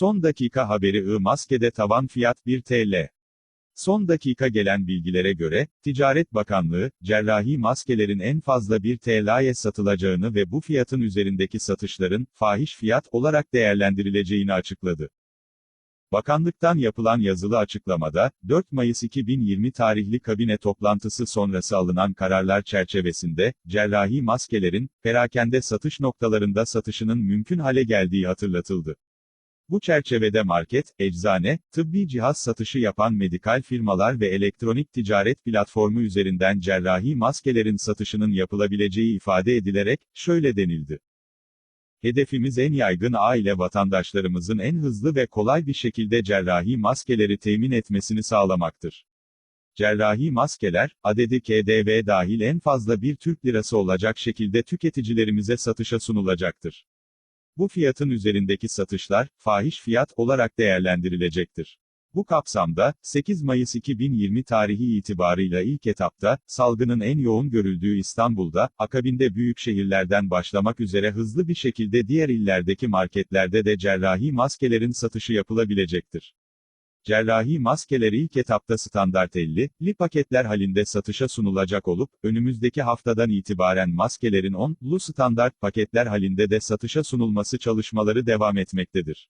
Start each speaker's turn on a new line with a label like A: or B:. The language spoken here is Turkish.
A: Son dakika haberi I maskede tavan fiyat 1 TL. Son dakika gelen bilgilere göre, Ticaret Bakanlığı, cerrahi maskelerin en fazla 1 TL'ye satılacağını ve bu fiyatın üzerindeki satışların, fahiş fiyat olarak değerlendirileceğini açıkladı. Bakanlıktan yapılan yazılı açıklamada, 4 Mayıs 2020 tarihli kabine toplantısı sonrası alınan kararlar çerçevesinde, cerrahi maskelerin, perakende satış noktalarında satışının mümkün hale geldiği hatırlatıldı. Bu çerçevede market, eczane, tıbbi cihaz satışı yapan medikal firmalar ve elektronik ticaret platformu üzerinden cerrahi maskelerin satışının yapılabileceği ifade edilerek, şöyle denildi. Hedefimiz en yaygın aile vatandaşlarımızın en hızlı ve kolay bir şekilde cerrahi maskeleri temin etmesini sağlamaktır. Cerrahi maskeler, adedi KDV dahil en fazla bir Türk lirası olacak şekilde tüketicilerimize satışa sunulacaktır. Bu fiyatın üzerindeki satışlar, fahiş fiyat olarak değerlendirilecektir. Bu kapsamda, 8 Mayıs 2020 tarihi itibarıyla ilk etapta, salgının en yoğun görüldüğü İstanbul'da, akabinde büyük şehirlerden başlamak üzere hızlı bir şekilde diğer illerdeki marketlerde de cerrahi maskelerin satışı yapılabilecektir. Cerrahi maskeler ilk etapta standart 50, li paketler halinde satışa sunulacak olup, önümüzdeki haftadan itibaren maskelerin 10, lu standart paketler halinde de satışa sunulması çalışmaları devam etmektedir.